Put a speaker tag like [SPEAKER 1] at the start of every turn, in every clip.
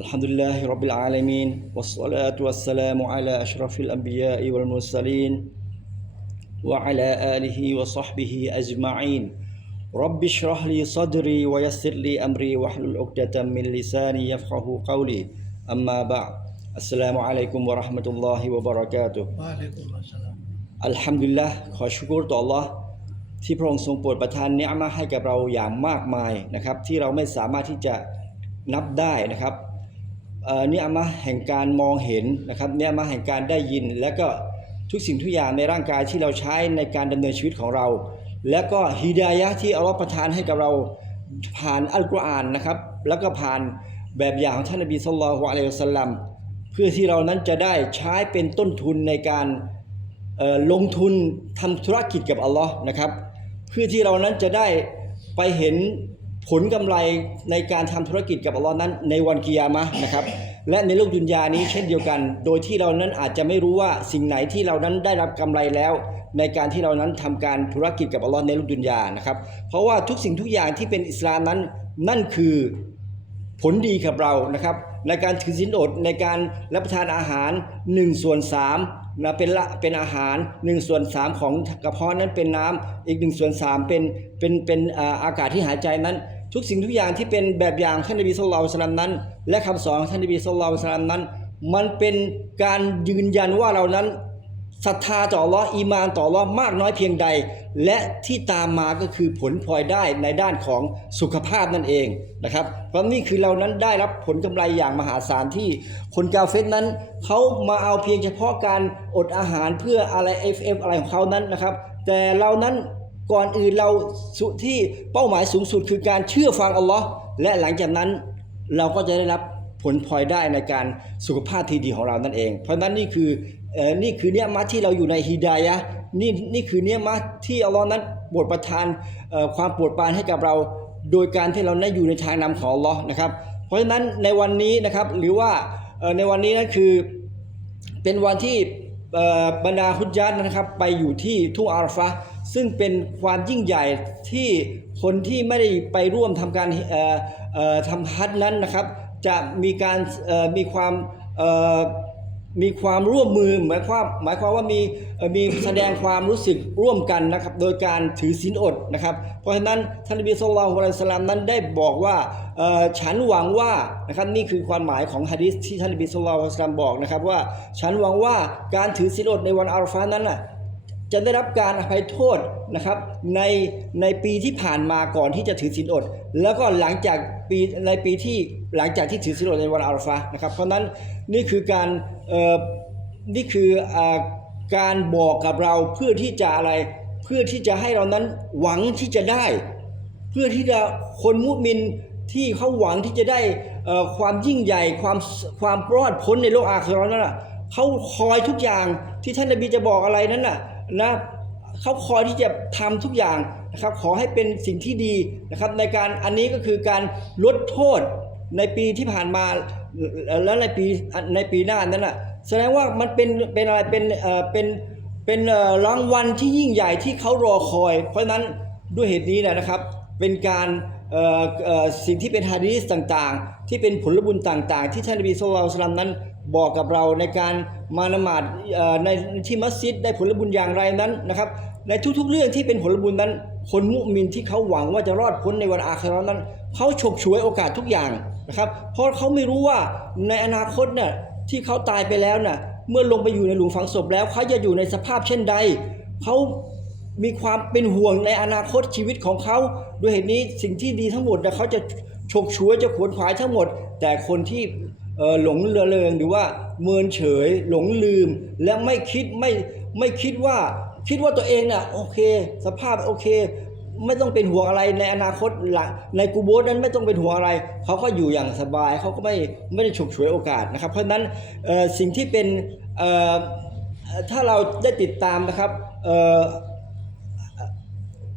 [SPEAKER 1] الحمد لله رب العالمين والصلاة والسلام على أشرف الأنبياء والمرسلين وعلى آله وصحبه أجمعين رب اشرح لي صدري ويسر لي أمري واحلل عقدة من لساني يفقه قولي أما بعد السلام عليكم ورحمة الله وبركاته
[SPEAKER 2] วะอะลัยกุมอัสสลาม
[SPEAKER 1] อัลฮัมดุลิลละขอชุกรต่อ Allah ที่พระองค์ทรงโปรดประทานเนื้อมาให้กับเราอย่างมากมายนะครับ ที่เราไม่สามารถที่จะนับได้นะครับ เอ่อเนื้อมาแห่งการมองเห็นนะครับเนื้อมาแห่งการได้ยิน และก็ทุกสิ่งทุกอย่างในร่างกายที่เราใช้ในการดำเนินชีวิตของเรา และก็ฮิดายะที่อัลลอฮ์ประทานให้กับเราผ่านอัลกุรอานนะครับแล้วก็ผ่านแบบอย่างของท่านนบีสุลต่านละฮ์อะลัยฮิสัลลัมเพื่อที่เรานั้นจะได้ใช้เป็นต้นทุนในการลงทุนทำธุรกิจกับอัลลอฮ์นะครับ เพื่อที่เรานั้นจะได้ไปเห็น ผลกำไรในการทำธุรกิจกับอัลลอฮ์นั้นในวันกิยามะนะครับ และในโลกดุนยานี้เช่นเดียวกัน โดยที่เรานั้นอาจจะไม่รู้ว่าสิ่งไหนที่เรานั้นได้รับกำไรแล้ว ในการที่เรานั้นทำการธุรกิจกับอัลลอฮ์ในโลกดุนยานะครับ เพราะว่าทุกสิ่งทุกอย่างที่เป็นอิสลามนั้นนั่นคือผลดีกับเรานะครับ ในการถือศีลอดในการรับประทานอาหาร1ส่วน3นะเป็นละเป็นอาหาร1ส่วน3ของกระเพาะนั้นเป็นน้ำอีก1ส่วน3เป็นเป็นเป็นอากาศที่หายใจนั้น ทุกสิ่งทุกอย่างที่เป็นแบบอย่างท่านนบีสุลต่านสลัมนั้น และคำสอนท่านนบีสุลต่านสลัมนั้น มันเป็นการยืนยันว่าเรานั้นศรัทธาต่ออัลอฮ์อีมานต่ออัลอฮ์มากน้อยเพียงใด และที่ตามมาก็คือผลพลอยได้ในด้านของสุขภาพนั่นเองนะครับเพราะนี่คือเรานั้นได้รับผลกำไรอย่างมหาศาลที่คนกาเฟสนั้นเขามาเอาเพียงเฉพาะการอดอาหารเพื่ออะไร FF อะไรของเขานั้นนะครับ แต่เรานั้น ก่อนอื่นเราสุที่เป้าหมายสูงสุดคือการเชื่อฟังอัลลอฮ์และหลังจากนั้นเราก็จะได้รับผลพลอยได้ในการสุขภาพที่ดีของเรานั่นเอง เพราะนั้นนี่คือเออนี่คือเนียมัตที่เราอยู่ในฮิดายะนี่นี่คือเนียมัตที่อัลลอฮ์นั้นโปรดประทานความโปรดปรานให้กับเรา โดยการที่เราได้อยู่ในทางนำของอัลลอฮ์นะครับ เพราะฉะนั้นในวันนี้นะครับหรือว่าในวันนี้นั้นคือเป็นวันที่บรรดาฮุจญาตนะครับไปอยู่ที่ทุ่งอาราฟะ ซึ่งเป็นความยิ่งใหญ่ที่คนที่ไม่ได้ไปร่วมทำการทำฮัจญ์นั้นนะครับ จะมีการมีความมีความร่วมมือหมายความหมายความว่ามีมีแสดงความรู้สึกร่วมกันนะครับ โดยการถือศีลอดนะครับ เพราะฉะนั้นท่านนบีสุลต่านละฮ์อะลัยสลลัมนั้นได้บอกว่าฉันหวังว่านะครับนี่คือความหมายของฮะดีษที่ท่านนบีสุลต่านละฮ์อะลัยสลลัมบอกนะครับว่า ฉันหวังว่าการถือศีลอดในวันอาราฟานั้นน่ะ จะได้รับการอภัยโทษนะครับในในปีที่ผ่านมาก่อนที่จะถือศีลอด แล้วก็หลังจากปีในปีที่หลังจากที่ถือศีลอดในวันอาราฟะห์นะครับเพราะนั้นนี่คือการเอ่อนี่คืออาการบอกกับเราเพื่อที่จะอะไรเพื่อที่จะให้เรานั้นหวังที่จะได้ เพื่อที่จะคนมุมินที่เขาหวังที่จะได้เอ่อความยิ่งใหญ่ความความรอดพ้นในโลกอาครานั้นน่ะเขาคอยทุกอย่างที่ท่านนบีจะบอกอะไรนั้นน่ะ นะเขาคอยที่จะทำทุกอย่างนะครับขอให้เป็นสิ่งที่ดีนะครับในการอันนี้ก็คือการลดโทษในปีที่ผ่านมาแล้วในปีในปีหน้านั้นน่ะแสดงว่ามันเป็นเป็นอะไรเป็นเอ่อเป็นเป็นเอ่อรางวัลที่ยิ่งใหญ่ที่เขารอคอย เพราะฉะนั้นด้วยเหตุนี้นะครับ เป็นการเอ่อเอ่อสิ่งที่เป็นฮะดีษต่างๆ ที่เป็นผลบุญต่างๆ ที่ท่านนบีสุลต่านสลัมนั้น บอกกับเราในการมาละหมาดในที่มัสยิดได้ผลบุญอย่างไรนั้นนะครับ ในทุกๆเรื่องที่เป็นผลบุญนั้น คนมุมินที่เขาหวังว่าจะรอดพ้นในวันอาครานั้นเขาฉกฉวยโอกาสทุกอย่างนะครับ เพราะเขาไม่รู้ว่าในอนาคตเนี่ยที่เขาตายไปแล้วน่ะเมื่อลงไปอยู่ในหลุมฝังศพแล้วเขาจะอยู่ในสภาพเช่นใดเขามีความเป็นห่วงในอนาคตชีวิตของเขาด้วยเหตุนี้สิ่งที่ดีทั้งหมดนะเขาจะฉกฉวยจะขวนขวายทั้งหมด แต่คนที่ หลงเรือเริงหรือว่าเมินเฉยหลงลืม และไม่คิดไม่ไม่คิดว่าคิดว่าตัวเองน่ะโอเค สภาพโอเค ไม่ต้องเป็นห่วงอะไรในอนาคตหลังในกูโบสนั้นไม่ต้องเป็นห่วงอะไร เขาก็อยู่อย่างสบายเขาก็ไม่ไม่ได้ฉกฉวยโอกาสนะครับ เพราะฉะนั้นสิ่งที่เป็นถ้าเราได้ติดตามนะครับ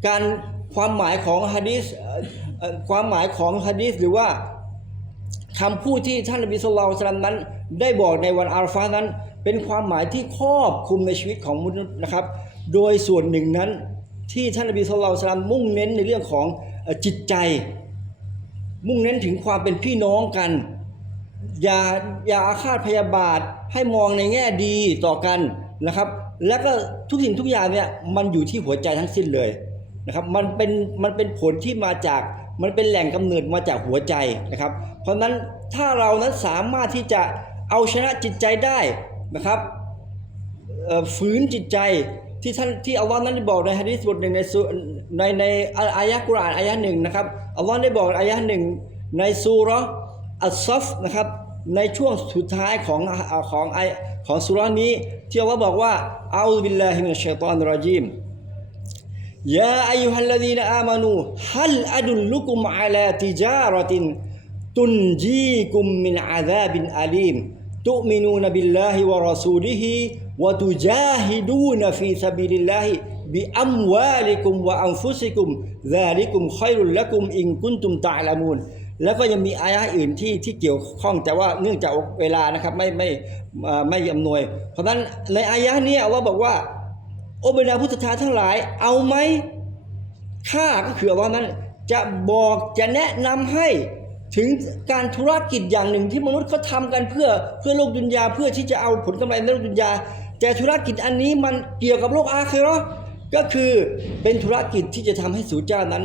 [SPEAKER 1] การความหมายของฮะดีษความหมายของฮะดีษหรือว่า คำพูดที่ท่านนบีสุลต่านนั้น ได้บอกในวันอาราฟานั้น เป็นความหมายที่ครอบคลุมในชีวิตของมนุษย์นะครับ โดยส่วนหนึ่งนั้นที่ท่านนบีสุลต่านมุ่งเน้นในเรื่องของจิตใจ มุ่งเน้นถึงความเป็นพี่น้องกัน อย่าอย่าอาฆาตพยาบาทให้มองในแง่ดีต่อกันนะครับ แล้วก็ทุกสิ่งทุกอย่างเนี่ยมันอยู่ที่หัวใจทั้งสิ้นเลยนะครับมันเป็นมันเป็นผลที่มาจากมันเป็นแหล่งกำเนิดมาจากหัวใจนะครับ ราะนั้นถ้าเรานั้นสามารถที่จะเอาชนะจิตใจได้นะครับฝืนจิตใจที่ท่านที่อัลลอฮ์นั้นได้บอกในฮะดีษบทหนึ่งในในในอายะกุรอานอายะหนึ่งนะครับอัลลอฮ์ได้บอกอายะหนึ่งในซูราะห์อัสซัฟนะครับในช่วงสุดท้ายของของไอของสุรานี้ที่อัลลอฮ์บอกว่าอาอูบิลลาฮิมินัชชัยฏอนรร ตุนจีกุมมินอาซาบินอาลีมตุมินูนบิลลาฮิวะรอซูลิฮิวะตุจาฮิดูนฟีซาบิลิลลาฮิบิอัมวาลิกุมวะอัมฟุซิกุมซาลิกุมคอยรุลละกุมอิงกุนตุมตาละมูนแล้วก็ยังมีอายะอื่นที่ที่เกี่ยวข้องแต่ว่าเนื่องจากเวลานะครับไม่ไม่ไม่อำนวย เพราะฉะนั้นในอายะนี้อัลลอฮ์บอกว่าโอบรรดาพุศทธาทั้งหลาย เอาไหมข้าก็คือว่านั้นจะบอกจะแนะนำให้ ถึงการธุรกิจอย่างหนึ่งที่มนุษย์เขาทำกันเพื่อเพื่อโลกดุนยาเพื่อที่จะเอาผลกำไรในโลกดุนยา แต่ธุรกิจอันนี้มันเกี่ยวกับโลกอาคีราะก็คือเป็นธุรกิจที่จะทำให้สู่เจ้านั้น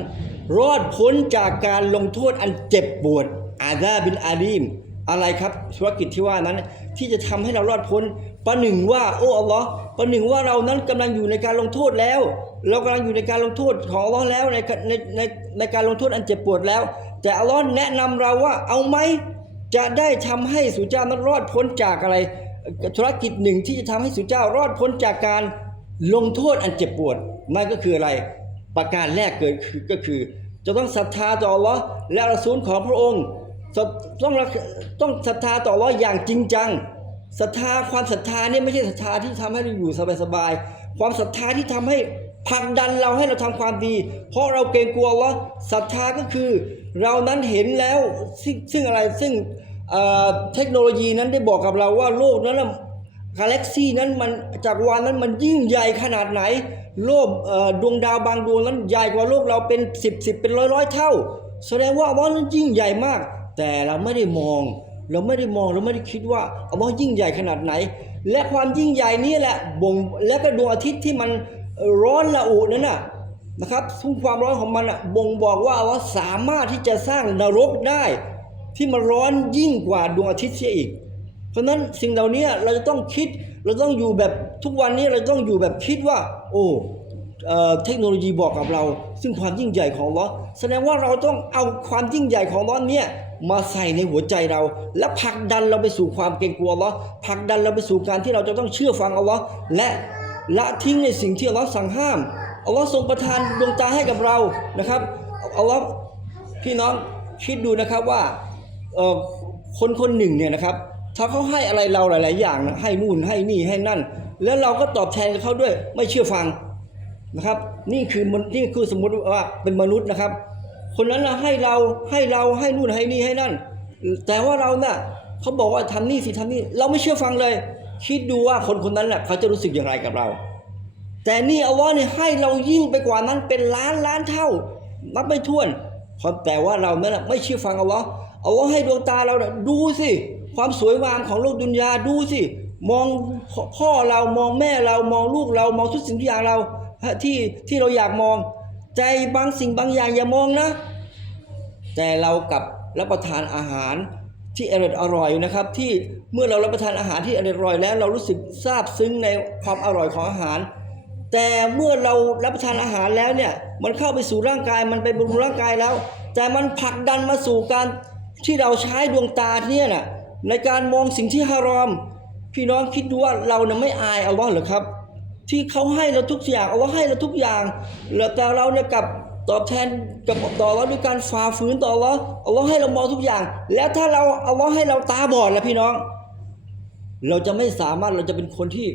[SPEAKER 1] รอดพ้นจากการลงโทษอันเจ็บปวดอาซาบินอาลีม อะไรครับธุรกิจที่ว่านั้นที่จะทำให้เรารอดพ้นประหนึ่งว่าโอ้อัลลอฮ์ประหนึ่งว่าเรานั้นกำลังอยู่ในการลงโทษแล้ว เรากำลังอยู่ในการลงโทษของอัลลอฮ์แล้วในในในในการลงโทษอันเจ็บปวดแล้ว แต่อัลลอฮ์แนะนำเราว่าเอาไหมจะได้ทำให้สุเจ้านั้นรอดพ้นจากอะไร ธุรกิจหนึ่งที่จะทำให้สุเจ้ารอดพ้นจากการลงโทษอันเจ็บปวดนั่นก็คืออะไร ประการแรกเกิดคือก็คือ จะต้องศรัทธาต่ออัลลอฮ์และอัลซูลของพระองค์ต้องต้องศรัทธาต่ออัลลอฮ์อย่างจริงจังศรัทธาความศรัทธาเนี่ยไม่ใช่ศรัทธาที่ทำให้เราอยู่สบายๆความศรัทธาที่ทำให้ ผลักดันเราให้เราทำความดี เพราะเราเกรงกลัวอัลเลอฮ์ศรัทธาก็คือ เรานั้นเห็นแล้วซึ่งซึ่งอะไรซึ่งเเทคโนโลยีนั้นได้บอกกับเราว่าโลกนั้นน่ะกาแล็กซี่นั้นมันจากรวาลนั้นมันยิ่งใหญ่ขนาดไหน โลกดวงดาวบางดวงนั้นใหญ่กว่าโลกเราเป็น 10 10เป็นร้อยร้อยเท่า แสดงว่าอัลนั้นยิ่งใหญ่มาก แต่เราไม่ได้มอง เราไม่ได้มองเราไม่ได้คิดว่าอัลยิ่งใหญ่ขนาดไหน และความยิ่งใหญ่นี้แหละบ่งและก็ดวงอาทิตย์ที่มัน ร้อนละอุนั้นน่ะนะครับซึ่งความร้อนของมันอะบ่งบอกว่าอัลลอฮ์สามารถที่จะสร้างนรกได้ ที่มันร้อนยิ่งกว่าดวงอาทิตย์เสียอีก เพราะฉะนั้นสิ่งเหล่านี้เราจะต้องคิดเราต้องอยู่แบบทุกวันนี้เราต้องอยู่แบบคิดว่า โอ้เทคโนโลยีบอกกับเรา ซึ่งความยิ่งใหญ่ของอัลเลอแสดงว่าเราต้องเอาความยิ่งใหญ่ของอัลเลอเนี่ยมาใส่ในหัวใจเรา และผลักดันเราไปสู่ความเกรงกลัวอัลเลอผลักดันเราไปสู่การที่เราจะต้องเชื่อฟังอัลเลอและ ละทิ้งในสิ่งที่อัลลอสั่งห้ามอัลลอทรงประทานดวงตาให้กับเรานะครับอัลลอพี่น้องคิดดูนะครับว่าคนคนหนึ่งเนี่ยนะครับถ้าเขาให้อะไรเราหลาย ๆ อย่างนะให้นู่นให้นี่ให้นั่น แล้วเราก็ตอบแทนเขาด้วยไม่เชื่อฟังนะครับ นี่คือมันนี่คือสมมติว่าเป็นมนุษย์นะครับ คนนั้นนะให้เราให้เราให้นู่นให้นี่ให้นั่น แต่ว่าเราน่ะเขาบอกว่าทำนี่สิทำนี่เราไม่เชื่อฟังเลย คิดดูว่าคนคนนั้นน่ะเขาจะรู้สึกอย่างไรกับเรา แต่นี่อัลลอฮ์เนี่ยให้เรายิ่งไปกว่านั้นเป็นล้านล้านเท่า นับไม่ถ้วนเพราะแต่ว่าเรานั้นนะไม่เชื่อฟังอัลลอฮ์อัลลอฮ์ให้ดวงตาเราดูสิความสวยงามของโลกดุนยาดูสิมองพ่อเรามองแม่เรามองลูกเรามองทุกสิ่งทุกอย่างเราที่ที่เราอยากมอง ใจบางสิ่งบางอย่างอย่ามองนะ แต่เรากับรับประทานอาหาร ที่อร่อยอร่อยนะครับ ที่เมื่อเรารับประทานอาหารที่อร่อยอร่อยแล้วเรารู้สึกซาบซึ้งในความอร่อยของอาหาร แต่เมื่อเรารับประทานอาหารแล้วเนี่ยมันเข้าไปสู่ร่างกายมันไปบำรุงร่างกายแล้ว แต่มันผลักดันมาสู่การที่เราใช้ดวงตาเนี่ยนะในการมองสิ่งที่ฮารอม พี่น้องคิดดูว่าเราเนี่ยไม่อายอัลลอฮ์เหรือครับ ที่เขาให้เราทุกอย่างอัลลอฮ์ให้เราทุกอย่างแล้วแต่เราเนี่ยกับ ตอบแทนกับต่อเราด้วยการฝ่าฝืนต่ออัลลอฮ์อัลลอฮ์ให้เรามองทุกอย่าง แล้วถ้าเราอัลลอฮ์ให้เราตาบอดแล้วพี่น้อง เราจะไม่สามารถเราจะเป็นคนที่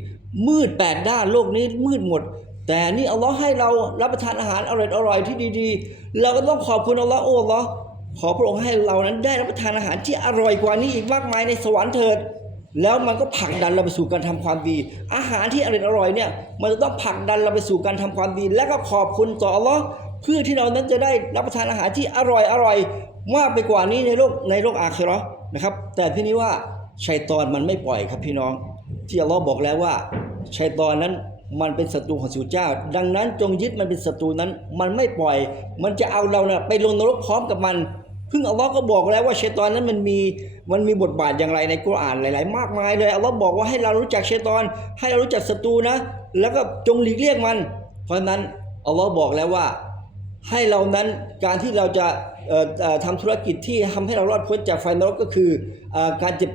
[SPEAKER 1] มืดแปดด้านโลกนี้มืดหมด แต่นี่อัลลอฮ์ให้เรารับประทานอาหารอร่อยอร่อยที่ดีๆ เราก็ต้องขอบคุณอัลลอฮ์โอ้อัลลอฮ์ขอพระองค์ให้เรานั้นได้รับประทานอาหารที่อร่อยกว่านี้อีกมากมายในสวรรค์เถิดแล้วมันก็ผลักดันเราไปสู่การทำความดี อาหารที่อร่อยอร่อยเนี่ยมันจะต้องผลักดันเราไปสู่การทำความดี และก็ขอบคุณต่ออัลลอฮ์ เพื่อที่เรานั้นจะได้รับประทานอาหารที่อร่อยอร่อยมากไปกว่านี้ในโลกในโลกอาคิราะนะครับ แต่ที่นี้ว่าชัยตอนมันไม่ปล่อยครับพี่น้อง ที่อัลลอฮ์บอกแล้วว่าชัยตอนนั้นมันเป็นศัตรูของสู่เจ้า ดังนั้นจงยึดมันเป็นศัตรูนั้น มันไม่ปล่อย มันจะเอาเราเนี่ยไปลงนรกพร้อมกับมันซึ่งอัลลอฮ์ก็บอกแล้วว่าชัยตอนนั้นมันมีมันมีบทบาทอย่างไรในกุรอานหลาย ๆ มากมายเลยอัลลอฮ์บอกว่าให้เรารู้จักชัยตอน ให้เรารู้จักศัตรูนะ แล้วก็จงหลีกเลี่ยงมัน เพราะฉะนั้นอัลลอฮ์บอกแล้วว่า ให้เรานั้นการที่เราจะเอ่อเอ่อทำธุรกิจที่ทำให้เรารอดพ้นจากไฟนรกก็คืออการเจ็บ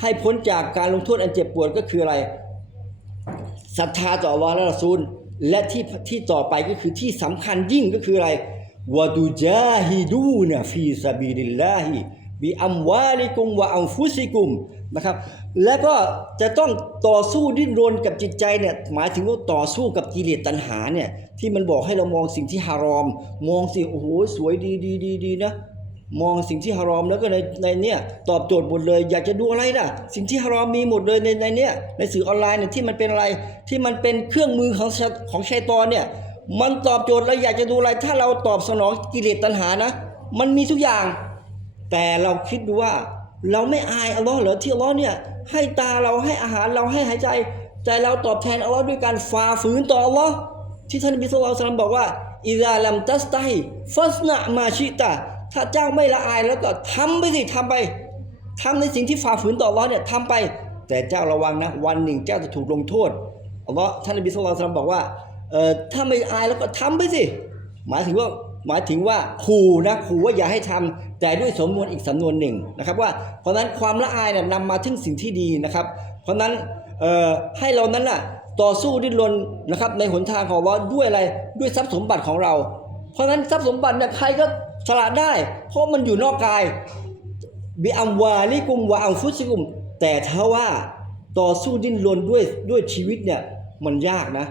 [SPEAKER 1] ให้พ้นจากการลงโทษอันเจ็บปวดก็คืออะไรศรัทธาต่ออัลลอฮ์และซูล และที่ที่ต่อไปก็คือที่สำคัญยิ่งก็คืออะไรวะดูจาฮิดูนะฟีซาบิลิลลาฮิบิอัมวาลิกุมวะอัมฟุซิกุม นะครับ แล้วก็จะต้องต่อสู้ดิ้นรนกับจิตใจเนี่ยหมายถึงว่าต่อสู้กับกิเลสตัณหาเนี่ยที่มันบอกให้เรามองสิ่งที่ฮารอม มองสิ่งโอ้โหสวยดีดีดีดีนะมองสิ่งที่ฮารอมแล้วก็ในในเนี่ยตอบโจทย์หมดเลย อยากจะดูอะไรล่ะ สิ่งที่ฮารอมมีหมดเลยในในเนี่ยในสื่อออนไลน์เนี่ยที่มันเป็นอะไรที่มันเป็นเครื่องมือของของชัยตอนเนี่ยมันตอบโจทย์เราอยากจะดูอะไร ถ้าเราตอบสนองกิเลสตัณหานะ มันมีทุกอย่าง แต่เราคิดดูว่า เราไม่อายอัลลอฮ์เหรอที่อัลลอฮ์เนี่ยให้ตาเราให้อาหารเราให้หายใจ แต่เราตอบแทนอัลลอฮ์ด้วยการฝ่าฝืนต่ออัลลอฮ์ที่ท่านบีสุลต่านบอกว่าอิดาลัมตัสไตฟัสนะมาชิตาถ้าเจ้าไม่ละอายแล้วก็ทำไปสิทำไปทำในสิ่งที่ฝ่าฝืนต่ออัลลอฮ์เนี่ยทำไป แต่เจ้าระวังนะ วันหนึ่งเจ้าจะถูกลงโทษอัลลอฮ์ท่านบีสุลต่านบอกว่าเอ่อถ้าไม่อายแล้วก็ทำไปสิ หมายถึงว่า หมายถึงว่าขู่นะขู่ว่าอย่าให้ทำแต่ด้วยสำนวนอีกสำนวนหนึ่งนะครับว่าเพราะนั้นความละอายเนี่ยนำมาถึงสิ่งที่ดีนะครับ เพราะนั้นให้เรานั้นน่ะต่อสู้ดิ้นรนนะครับในหนทางของเราด้วยอะไรด้วยทรัพย์สมบัติของเรา เพราะนั้นทรัพย์สมบัติเนี่ยใครก็สละได้ เพราะมันอยู่นอกกายบิอัมวาลิกุมวะอัมฟุซิกุม แต่ถ้าว่าต่อสู้ดิ้นรนด้วยด้วยชีวิตเนี่ยมันยากนะ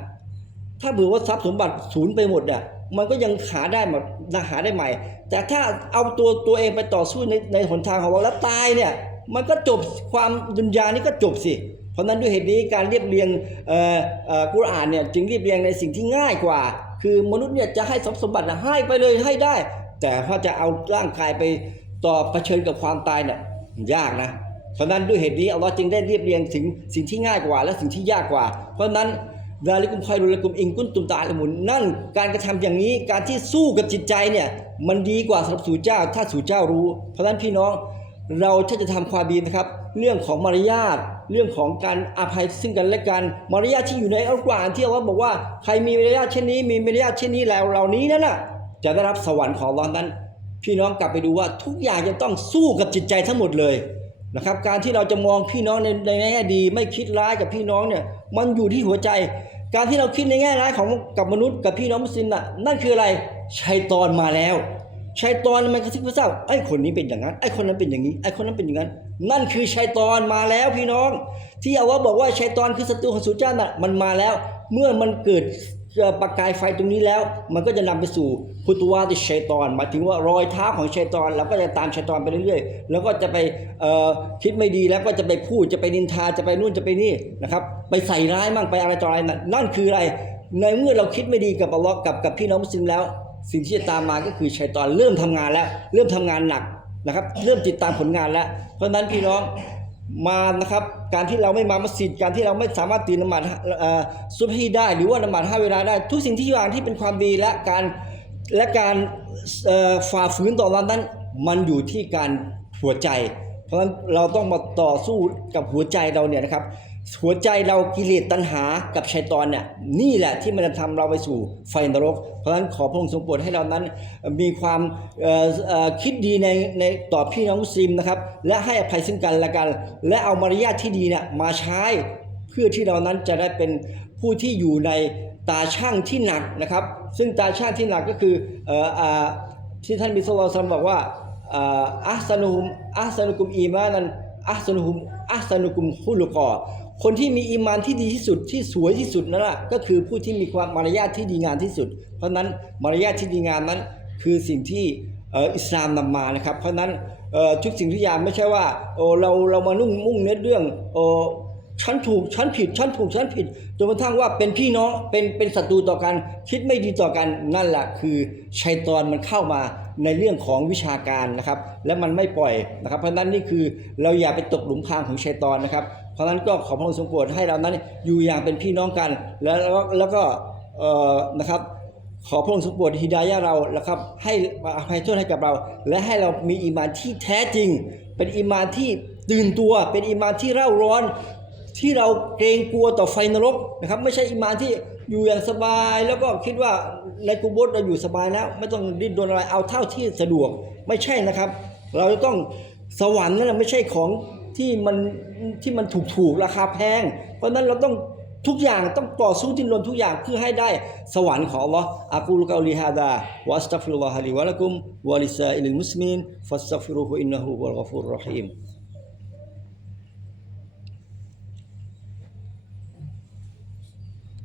[SPEAKER 1] ถ้าเผื่อว่าทรัพย์สมบัติสูญไปหมดเนี่ย มันก็ยังหาได้หมดหาได้ใหม่ แต่ถ้าเอาตัวตัวเองไปต่อสู้ในในหนทางของเราแล้วตายเนี่ยมันก็จบความดุนยานี่ก็จบสิ เพราะนั้นด้วยเหตุนี้การเรียบเรียงอ่อเอ่อกุรอานเนี่ยจึงเรียบเรียงในสิ่งที่ง่ายกว่า คือมนุษย์เนี่ยจะให้ทรัพย์สมบัติให้ไปเลยให้ได้ แต่ถ้าจะเอาร่างกายไปต่อเผชิญกับความตายเนี่ยยากนะ เพราะนั้นด้วยเหตุนี้อัลลอฮ์จึงได้เรียบเรียงถึงสิ่งที่ง่ายกว่า และสิ่งที่ยากกว่า เพราะนั้น ดาลิกุมคอยรุลกุมอิงกุนตุมตาลมุนนั่นการกระทำอย่างนี้การที่สู้กับจิตใจเนี่ยมันดีกว่าสำหรับสู่เจ้า ถ้าสู่เจ้ารู้ เพราะฉะนั้นพี่น้องเราถ้าจะทำความดีนะครับ เรื่องของมารยาทเรื่องของการอภัยซึ่งกันและกันมารยาทที่อยู่ในอัลกุรอานที่อัลลอฮ์บอกว่าใครมีมารยาทเช่นนี้ มีมารยาทเช่นนี้แล้วเหล่านี้นั่นน่ะจะได้รับสวรรค์ของอัลลอฮ์นั้น พี่น้องกลับไปดูว่าทุกอย่างจะต้องสู้กับจิตใจทั้งหมดเลย นะครับ การที่เราจะมองพี่น้องในในแง่ดี ไม่คิดร้ายกับพี่น้องเนี่ยมันอยู่ที่หัวใจ การที่เราคิดในแง่ร้ายของกับมนุษย์กับพี่น้องมุสลิมน่ะนั่นคืออะไรชัยตอนมาแล้วชัยตอนมันกระซิบกระซาบไอ้คนนี้เป็นอย่างนั้นไอ้คนนั้นเป็นอย่างนี้ไอ้คนนั้นเป็นอย่างนั้น นั่นคือชัยตอนมาแล้วพี่น้อง ที่เอาว่าบอกว่าชัยตอนคือศัตรูของสุจ้าน่ะมันมาแล้ว เมื่อมันเกิด ประกายไฟตรงนี้แล้ว มันก็จะนำไปสู่พุตุวาติชัยตอนหมายถึงว่ารอยเท้าของชัยตอนเราก็จะตามชัยตอนไปเรื่อยๆ แล้วก็จะไปคิดไม่ดีแล้วก็จะไปพูดจะไปนินทาจะไปนู่นจะไปนี่นะครับไปใส่ร้ายมั่งไปอะไรต่ออะไรนั่นคืออะไร ในเมื่อเราคิดไม่ดีกับอัลลอฮ์กับกับพี่น้องมุสลิมแล้ว สิ่งที่จะตามมาก็คือชัยตอนเริ่มทำงานแล้ว เริ่มทำงานหนักนะครับ เริ่มติดตามผลงานแล้ว เพราะนั้นพี่น้อง มานะครับการที่เราไม่มามัสยิดการที่เราไม่สามารถตื่นนมาดซุบฮีได้ หรือว่านมาดห้าเวลาได้ ทุกสิ่งที่อย่างที่เป็นความดีและการและการฝ่าฝืนต่อเรานั้น มันอยู่ที่การหัวใจ เพราะฉะนั้นเราต้องมาต่อสู้กับหัวใจเราเนี่ยนะครับ หัวใจเรากิเลสตัณหากับชัยตอนเนี่ยนี่แหละที่มันจะทำเราไปสู่ไฟนรก เพราะฉะนั้นขอพระองค์ทรงโปรดให้เรานั้นมีความคิดดีในในต่อพี่น้องมุสลิมนะครับ และให้อภัยซึ่งกันและกัน และเอามารยาทที่ดีเนี่ยมาใช้เพื่อที่เรานั้นจะได้เป็นผู้ที่อยู่ในตาช่างที่หนักนะครับ ซึ่งตาช่างที่หนักก็คือออที่ท่านบิสลซัมบอกว่าอาสนุฮุมอัสนุกุมอีมานันอัสนุฮุมอัสนุกุมฮุลุกอ คนที่มีอิมานที่ดีที่สุดที่สวยที่สุดนั่นแหละก็คือผู้ที่มีความมารยาทที่ดีงามที่สุด เพราะนั้นมารยาทที่ดีงามนั้น คือสิ่งที่อิสลามนำมานะครับ เพราะนั้นทุกสิ่งทุกอย่างไม่ใช่ว่าเราเรามานุ่งมุ่งเน้นเรื่องอ ฉันถูกฉันผิดฉันถูกฉันผิดจนกระทั่งว่าเป็นพี่น้องเป็นเป็นศัตรูต่อกันคิดไม่ดีต่อกันนั่นแหละคือชัยตอนมันเข้ามาในเรื่องของวิชาการนะครับ และมันไม่ปล่อยนะครับ เพราะนั้นนี่คือเราอย่าไปตกหลุมพรางของชัยตอนนะครับ เพราะนั้นก็ขอพระองค์ทรงโปรดให้เรานั้นอยู่อย่างเป็นพี่น้องกัน แล้วแล้วก็แล้วก็นะครับขอพระองค์ทรงโปรดฮิดายะเราแล้วครับให้อภัยโทษให้กับเรา และให้เรามีอีมานที่แท้จริง เป็นอีมานที่ตื่นตัว เป็นอีมานที่เร่าร้อน ที่เราเกรงกลัวต่อไฟนรกนะครับ ไม่ใช่อีมานที่อยู่อย่างสบาย แล้วก็คิดว่าในกุโบสเราอยู่สบายแล้ว ไม่ต้องดิ้นรนอะไรเอาเท่าที่สะดวกไม่ใช่นะครับ เราจะต้องสวรรค์นั่นแหละไม่ใช่ของที่มันที่มันถูกถูกๆราคาแพง เพราะนั้นเราต้องทุกอย่างต้องต่อสู้ดิ้นรนทุกอย่างเพื่อให้ได้สวรรค์ของอัลลอฮ์อากูลกาลิฮาดาวัสตัฟิรุลลอฮะลิวะละกุมวะลิซาอิลิมุสลิมีนฟัสตัฟิรุฮุอินนะฮูวัลกฟูรรอฮีม